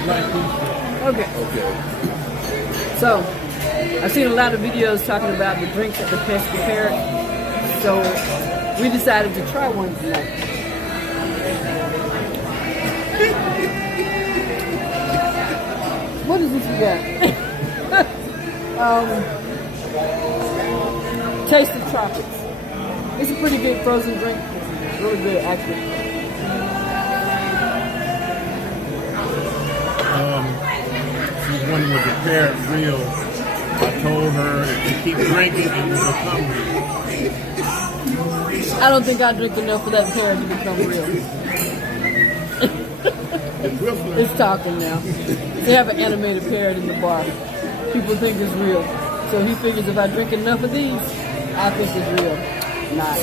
Okay. Okay. So, I've seen a lot of videos talking about the drinks at the Pesky Parrot. So, we decided to try one tonight. What is this we got? Taste of Tropics. It's a pretty good frozen drink. Really good, actually. She's wondering with the parrot real. I told her if you keep drinking, it will become real. I don't think I drink enough for that parrot to become real. It's talking now. They have an animated parrot in the bar. People think it's real. So he figures if I drink enough of these, I think it's real. Not.